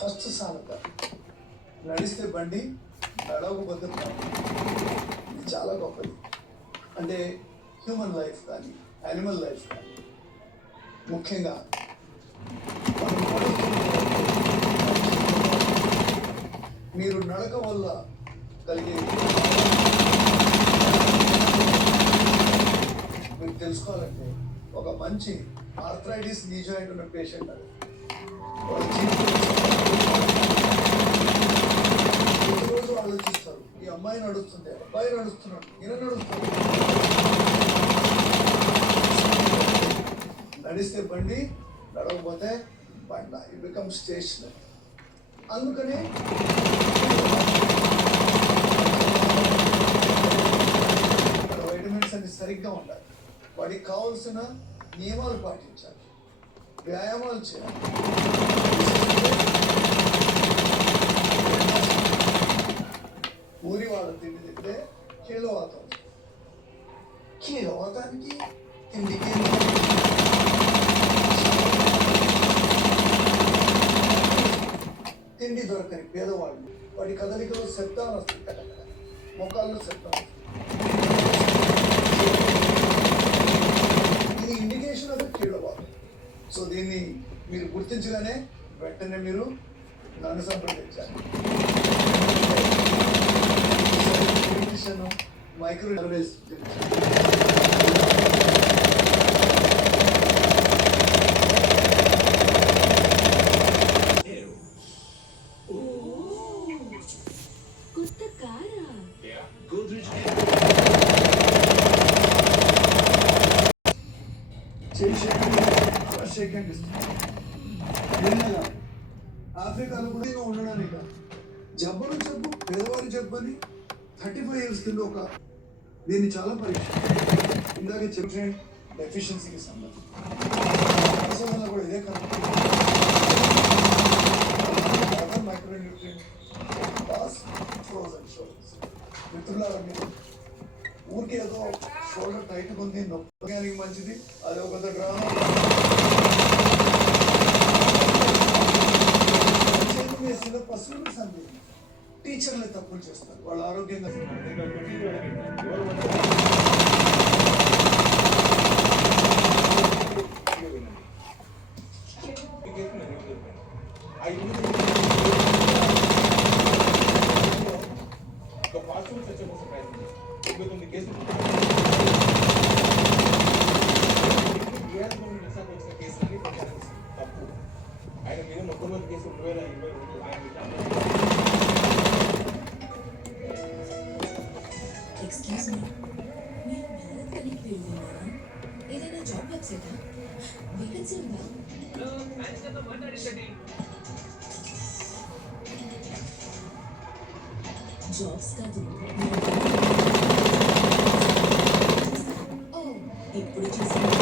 First సామెత, నడిస్తే బండి నడవకపోతే ప్రాణం. ఇది చాలా గొప్పది. అంటే హ్యూమన్ లైఫ్ కానీ యానిమల్ లైఫ్ కానీ ముఖ్యంగా మీరు నడక వల్ల కలిగే మీరు తెలుసుకోవాలంటే ఒక మంచి ఆర్థరైటిస్ నీ జాయింట్ ఉన్న పేషెంట్ అది ప్రతిరోజు ఆలోచిస్తారు, ఈ అమ్మాయి నడుస్తుంది, అబ్బాయి నడుస్తున్నాడు, ఈయన నడుస్తున్నాడు. నడిస్తే బండి, నడవకపోతే బండ. It become stationary. అందుకనే వైటమిన్స్ అన్ని సరిగ్గా ఉండాలి. వాటికి కావాల్సిన నియమాలు పాటించాలి, వ్యాయామాలు చేయాలి. ఊరి వాళ్ళ తిండి తింటే కీలవాతం, కీలవాతానికి తిండికి తిండి దొరకని పేదవాళ్ళు వాటి కదలికలో శబ్దాలు వస్తాయి, కదలిక మొక్కల్లో శబ్దం. ఇది ఇండికేషన్ ఆఫ్ కీళ్ళవాతం. సో దీన్ని మీరు గుర్తించగానే వెంటనే మీరు నన్ను సంప్రదించాలి. మైక్రో నర్వస్ ఆఫ్రికాలో కూడా ఉండడానికి జబ్బులు జబ్బు పేదవారి జబ్బు అని 35 years కింద ఒక దీన్ని చాలా పరీక్ష ఇందాక చెప్పే డెఫిషియన్సీకి సంబంధించి కూడా ఇదే కదా. Micronutrient frozen shoulders. మిత్రులారా, మీరు ఊరికి ఏదో షోల్డర్ టైట్ ఉంది, నొప్పి మంచిది, అది ఒక గ్రామం వేసిన పశువులు సందేహం. టీచర్లే తప్పులు చేస్తారు, వాళ్ళు ఆరోగ్యంగా ఆయన మీద మొట్టమొదటి కేసు 2022 ఆయన ఎక్స్క్యూజ్ మీ, మీరు మెదడుకని పెరుగుతున్నారా? ఏదైనా జాబ్ వెబ్సైటా? వేకెన్సీ ఉందా? జాబ్స్ కాదు, ఓ ఇప్పుడు చూసాను.